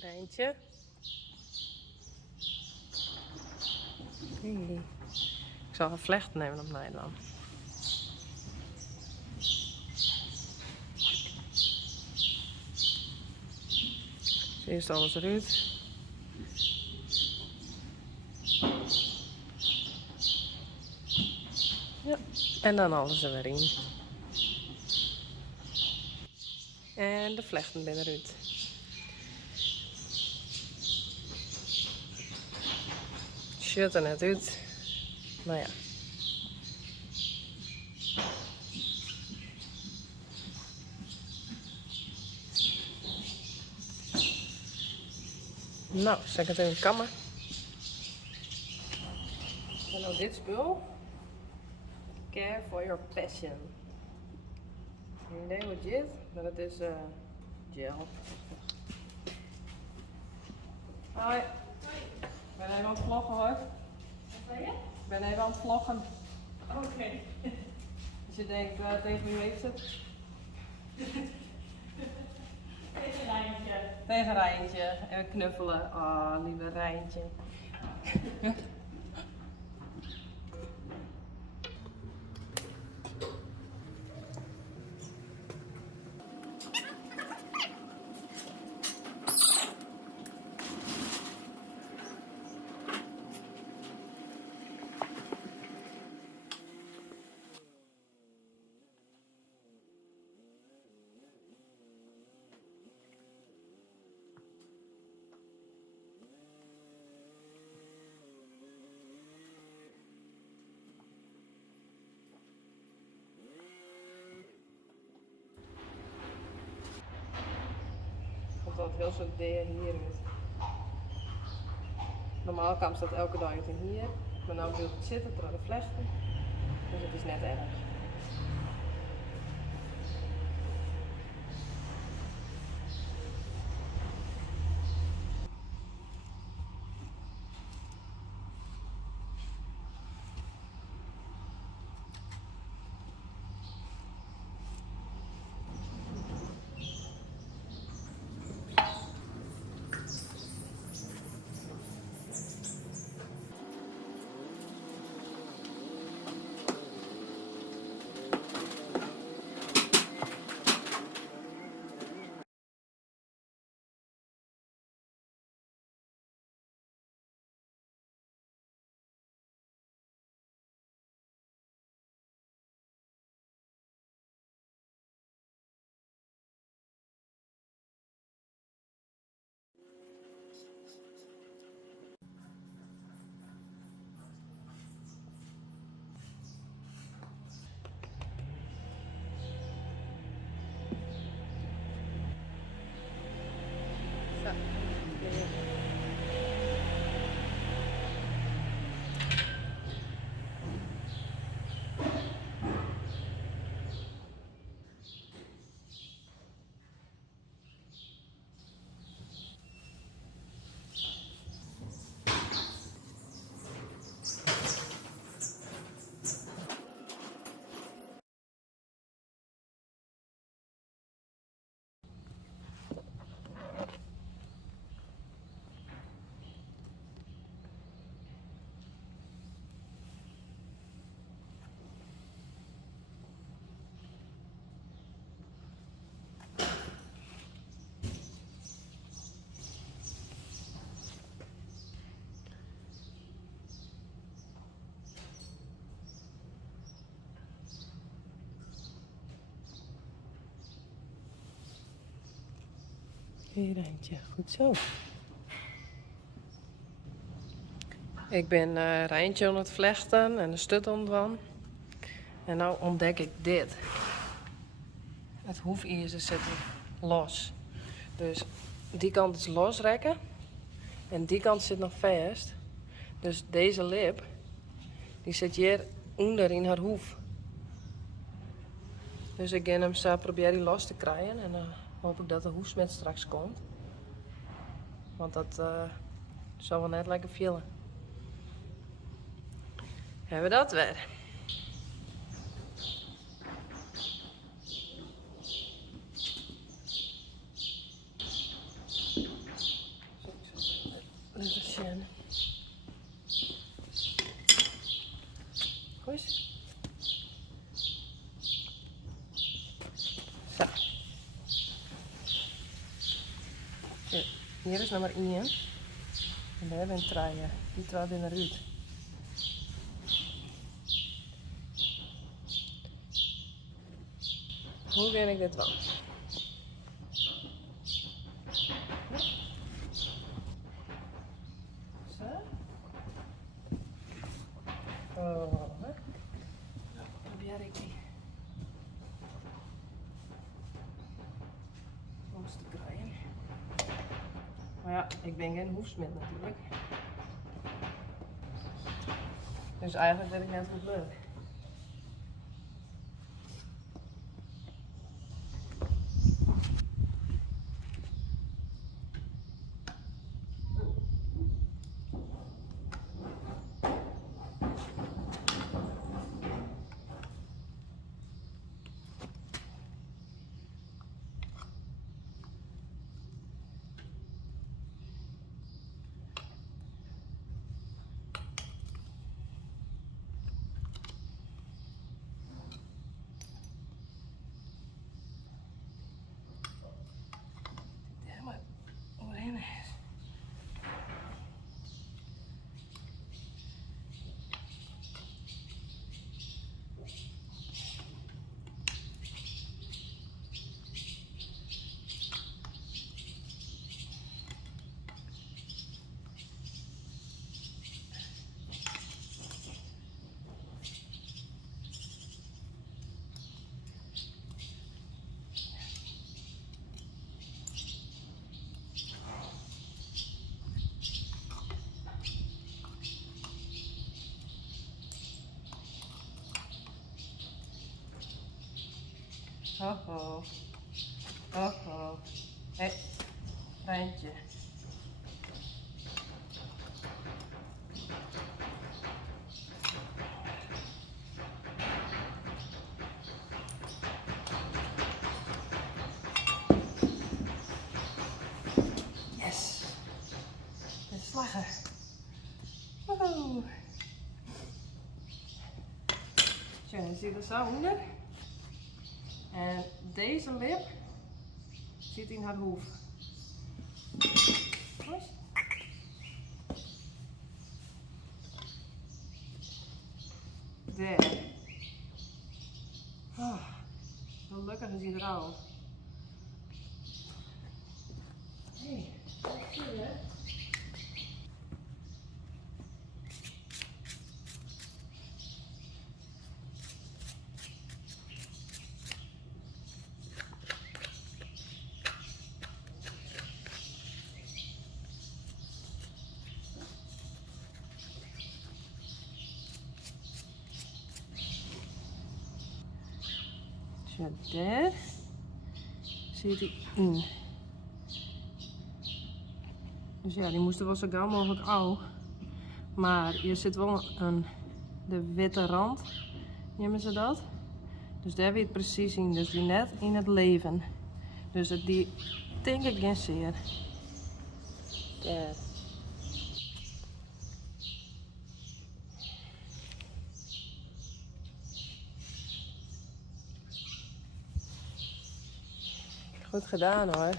Rijntje. Hey. Ik zal een vlecht nemen op Nederland. Eerst alles eruit. Ja, en dan alles er weer in. En de vlechten ben eruit. Shirt er net uit. Nou ja. Nou, zet ik het in de kammer. En nou dit spul. Care for your passion. Geen idee wat dit is, maar het is gel. Hoi. Ik ben even aan het vloggen hoor. Wat zei je? Ik ben even aan het vloggen. Oké. Dus je denkt, tegen wie heeft het? Tegen Rijntje. Tegen Rijntje. En knuffelen. Ah, oh, lieve Rijntje. Komt altijd heel zo hier uit. Normaal kwam dat elke dag uit in hier. Maar nu wil het zitten door de vlechten. Dus het is net erg. Zo. Hier Rijntje, goed zo. Ik ben Rijntje aan het vlechten en de stut ontwan. En nu ontdek ik dit. Het hoefijzer zit los. Dus die kant is losrekken. En die kant zit nog vast. Dus deze lip, die zit hier onder in haar hoef. Dus ik ga hem zo proberen die los te krijgen. En dan hoop ik dat de hoefsmet straks komt. Want dat zou wel net lekker vielen. Hebben we dat weer. Hier is nummer 1. En daar ben 3. Die trad in eruit. Hoe ga ik dit wel? Zo. Oh, hè? Nou, probeer ik die los te krijgen. Maar ja, ik ben geen hoefsmid natuurlijk. Dus eigenlijk ben ik net goed leuk. Ja, maar overheen is. Oh. Oh. Hé, Rijntje. Yes. Het slagen. Woehoe. Zo, dan zit er zo onder. En deze lip zit in haar hoef. Goed. Daar. Oh, gelukkig is hij er al. Hey, zie je? Zo, daar zit hij in. Dus ja, die moesten wel zo gauw mogelijk oud. Maar hier zit wel de witte rand, nemen ze dat. Dus daar weet het precies in, dus die net in het leven. Dus die denk ik geen zeer. Daar. Goed gedaan hoor.